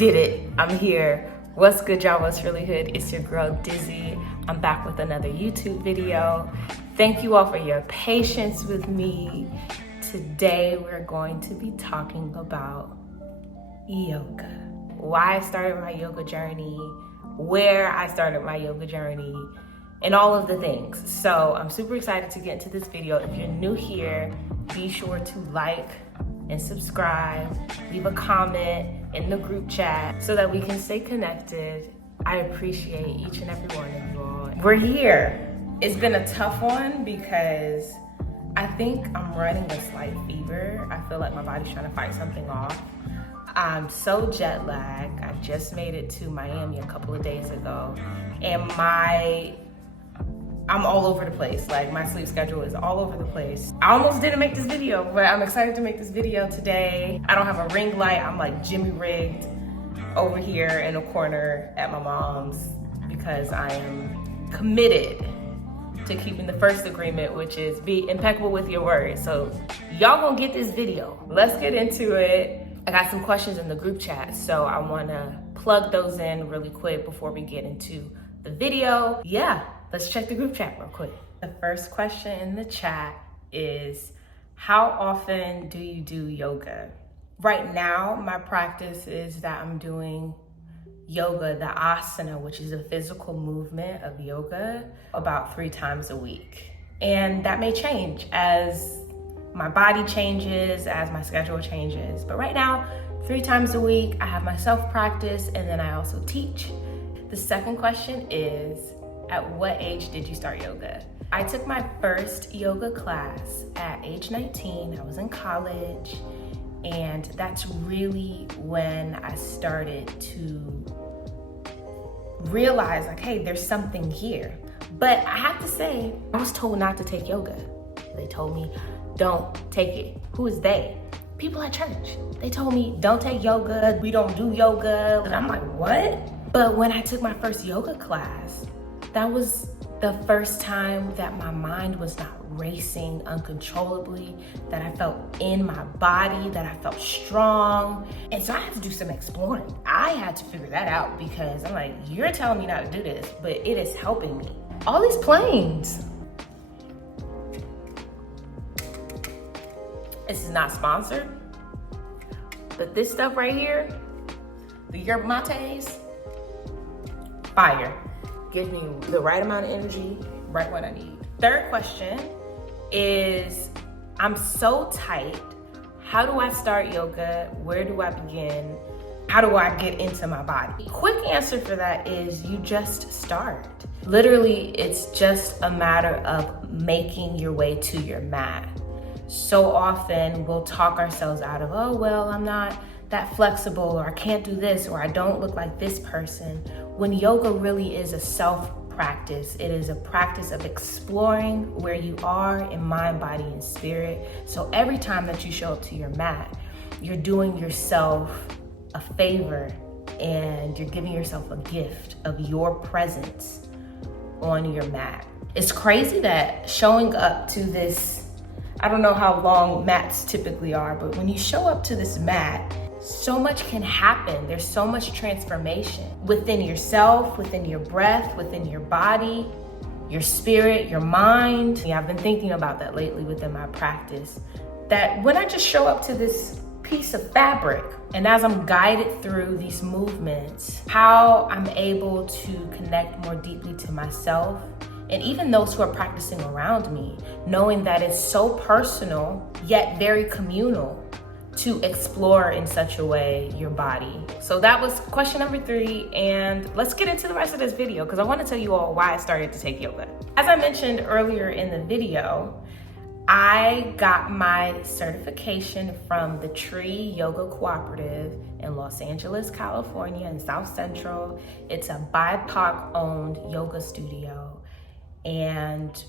did it. I'm here. What's good, y'all? What's really good? It's your girl, Dizzie. I'm back with another YouTube video. Thank you all for your patience with me. Today, we're going to be talking about yoga. Why I started my yoga journey, where I started my yoga journey, and all of the things. So I'm super excited to get into this video. If you're new here, be sure to like and subscribe, leave a comment in the group chat so that we can stay connected. I appreciate each and every one of you all. We're here. It's been a tough one because I think I'm running a slight fever. I feel like my body's trying to fight something off. I'm so jet lagged. I just made it to Miami a couple of days ago, and I'm all over the place. Like, my sleep schedule is all over the place. I almost didn't make this video, but I'm excited to make this video today. I don't have a ring light. I'm like Jimmy rigged over here in a corner at my mom's because I am committed to keeping the first agreement, which is be impeccable with your word. So y'all gonna get this video. Let's get into it. I got some questions in the group chat, so I wanna plug those in really quick before we get into the video. Yeah, let's check the group chat real quick. The first question in the chat is, how often do you do yoga? Right now, my practice is that I'm doing yoga, the asana, which is a physical movement of yoga, about 3 times a week. And that may change as my body changes, as my schedule changes. But right now, 3 times a week, I have my self-practice, and then I also teach. The second question is, at what age did you start yoga? I took my first yoga class at age 19. I was in college, and that's really when I started to realize, like, hey, there's something here. But I have to say, I was told not to take yoga. They told me, don't take it. Who is they? People at church. They told me, don't take yoga. We don't do yoga. And I'm like, what? But when I took my first yoga class, that was the first time that my mind was not racing uncontrollably, that I felt in my body, that I felt strong. And so I had to do some exploring. I had to figure that out because I'm like, you're telling me not to do this, but it is helping me. All these planes. This is not sponsored, but this stuff right here, the yerba mates, fire. Gives me the right amount of energy, right when I need. Third question is, I'm so tight. How do I start yoga? Where do I begin? How do I get into my body? Quick answer for that is you just start. Literally, it's just a matter of making your way to your mat. So often we'll talk ourselves out of, oh, well, I'm not that flexible, or I can't do this, or I don't look like this person. When yoga really is a self-practice, it is a practice of exploring where you are in mind, body, and spirit. So every time that you show up to your mat, you're doing yourself a favor and you're giving yourself a gift of your presence on your mat. It's crazy that showing up to this, I don't know how long mats typically are, but when you show up to this mat, so much can happen. There's so much transformation within yourself, within your breath, within your body, your spirit, your mind. Yeah, I've been thinking about that lately within my practice, that when I just show up to this piece of fabric, and as I'm guided through these movements, how I'm able to connect more deeply to myself, and even those who are practicing around me, knowing that it's so personal, yet very communal, to explore in such a way your body. So that was question number 3, and let's get into the rest of this video because I want to tell you all why I started to take yoga. As I mentioned earlier in the video, I got my certification from the Tree Yoga Cooperative in Los Angeles, California, in South Central. It's a BIPOC-owned yoga studio, and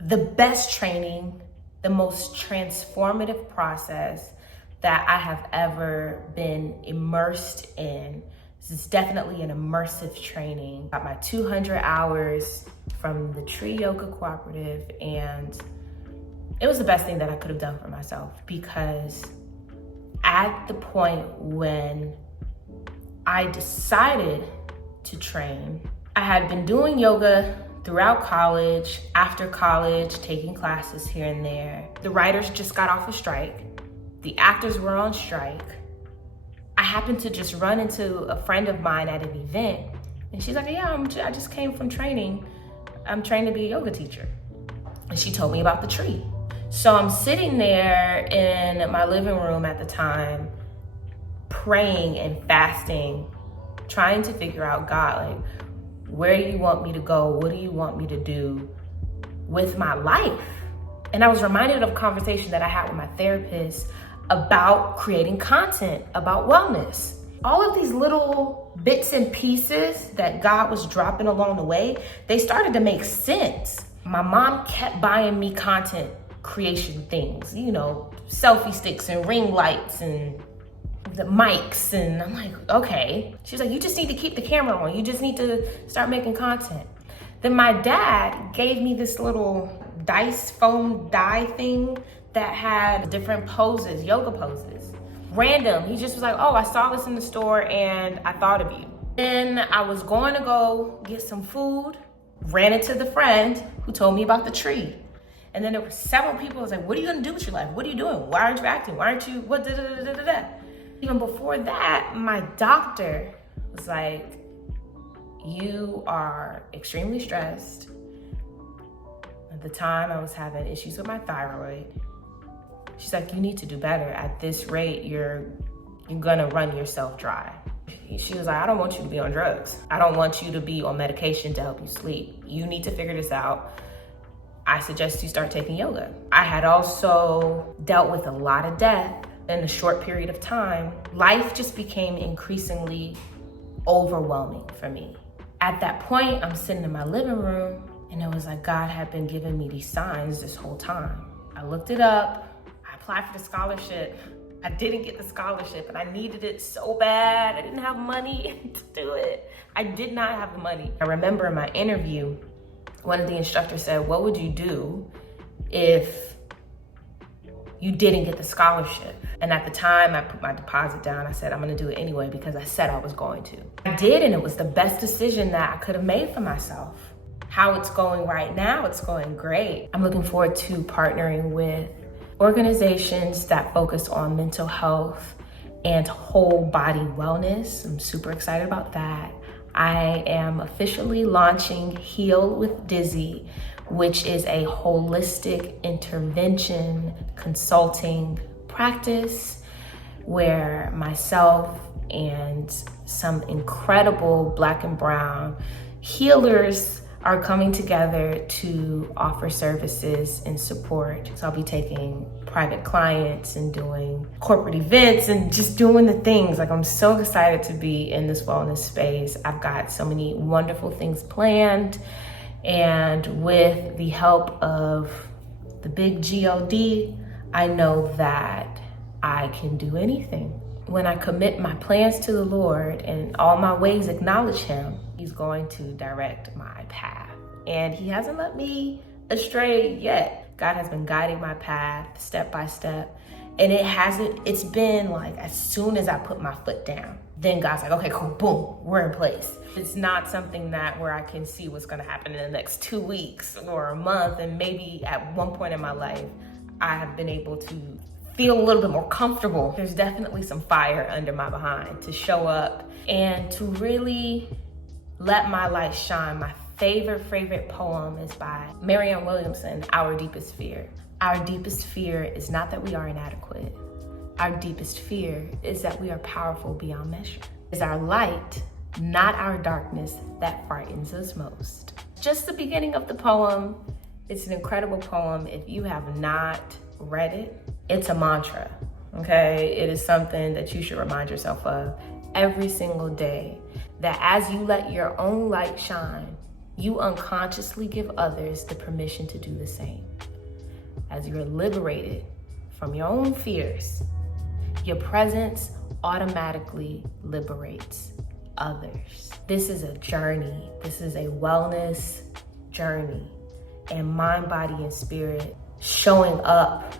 the best training, the most transformative process that I have ever been immersed in. This is definitely an immersive training. Got my 200 hours from the Tree Yoga Cooperative, and it was the best thing that I could have done for myself, because at the point when I decided to train. I had been doing yoga throughout college, after college, taking classes here and there. The writers just got off a strike. The actors were on strike. I happened to just run into a friend of mine at an event, and she's like, yeah, I just came from training. I'm trained to be a yoga teacher. And she told me about the tree. So I'm sitting there in my living room at the time, praying and fasting, trying to figure out, God, like, where do you want me to go? What do you want me to do with my life? And I was reminded of a conversation that I had with my therapist about creating content, about wellness. All of these little bits and pieces that God was dropping along the way, they started to make sense. My mom kept buying me content creation things, you know, selfie sticks and ring lights and the mics, and I'm like, okay. She's like, you just need to keep the camera on. You just need to start making content. Then my dad gave me this little dice foam die thing that had different poses, yoga poses. Random, he just was like, oh, I saw this in the store and I thought of you. Then I was going to go get some food, ran into the friend who told me about the tree. And then there were several people who was like, what are you gonna do with your life? What are you doing? Why aren't you acting? Why aren't you, what, da, da, da, da, da, da. Even before that, my doctor was like, you are extremely stressed. At the time, I was having issues with my thyroid. She's like, you need to do better. At this rate, you're gonna run yourself dry. She was like, I don't want you to be on drugs. I don't want you to be on medication to help you sleep. You need to figure this out. I suggest you start taking yoga. I had also dealt with a lot of death in a short period of time. Life just became increasingly overwhelming for me. At that point, I'm sitting in my living room, and it was like God had been giving me these signs this whole time. I looked it up, I applied for the scholarship. I didn't get the scholarship, and I needed it so bad. I didn't have money to do it. I did not have the money. I remember in my interview, one of the instructors said, what would you do if you didn't get the scholarship? And at the time, I put my deposit down. I said, I'm gonna do it anyway because I said I was going to. I did, and it was the best decision that I could have made for myself. How it's going right now, it's going great. I'm looking forward to partnering with organizations that focus on mental health and whole body wellness. I'm super excited about that. I am officially launching Heal with Dizzie, which is a holistic intervention consulting practice where myself and some incredible Black and brown healers are coming together to offer services and support. So I'll be taking private clients and doing corporate events and just doing the things. Like, I'm so excited to be in this wellness space. I've got so many wonderful things planned. And with the help of the big God, I know that I can do anything. When I commit my plans to the Lord and all my ways acknowledge Him, He's going to direct my path. And He hasn't let me astray yet. God has been guiding my path step by step. And it's been like, as soon as I put my foot down, then God's like, okay, cool, boom, we're in place. It's not something where I can see what's gonna happen in the next 2 weeks or a month. And maybe at one point in my life, I have been able to feel a little bit more comfortable. There's definitely some fire under my behind to show up and to really let my light shine. My favorite poem is by Marianne Williamson, Our Deepest Fear. Our deepest fear is not that we are inadequate. Our deepest fear is that we are powerful beyond measure. It's our light, not our darkness, that frightens us most. Just the beginning of the poem. It's an incredible poem. If you have not read it, it's a mantra, okay? It is something that you should remind yourself of every single day, that as you let your own light shine, you unconsciously give others the permission to do the same. As you're liberated from your own fears, your presence automatically liberates others. This is a journey. This is a wellness journey, and mind, body, and spirit showing up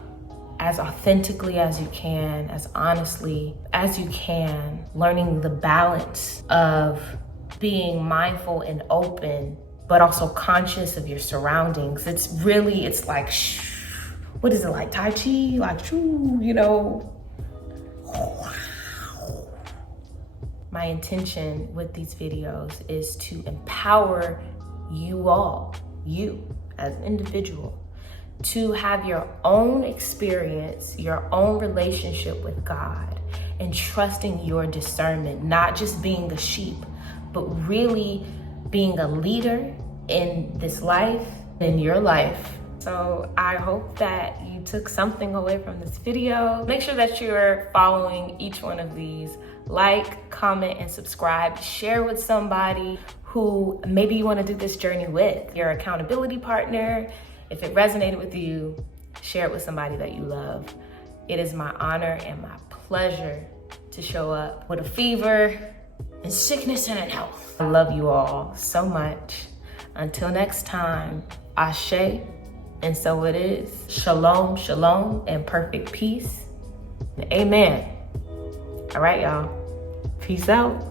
as authentically as you can, as honestly as you can, learning the balance of being mindful and open, but also conscious of your surroundings. It's like, what is it, like Tai Chi? Like, you know? My intention with these videos is to empower you all, you as an individual, to have your own experience, your own relationship with God, and trusting your discernment, not just being a sheep, but really being a leader in this life, in your life. So I hope that you took something away from this video. Make sure that you're following each one of these. Like, comment, and subscribe. Share with somebody who maybe you want to do this journey with, your accountability partner. If it resonated with you, share it with somebody that you love. It is my honor and my pleasure to show up with a fever, in sickness, and in health. I love you all so much. Until next time, Ashe, and so it is. Shalom, shalom, and perfect peace. Amen. All right, y'all. Peace out.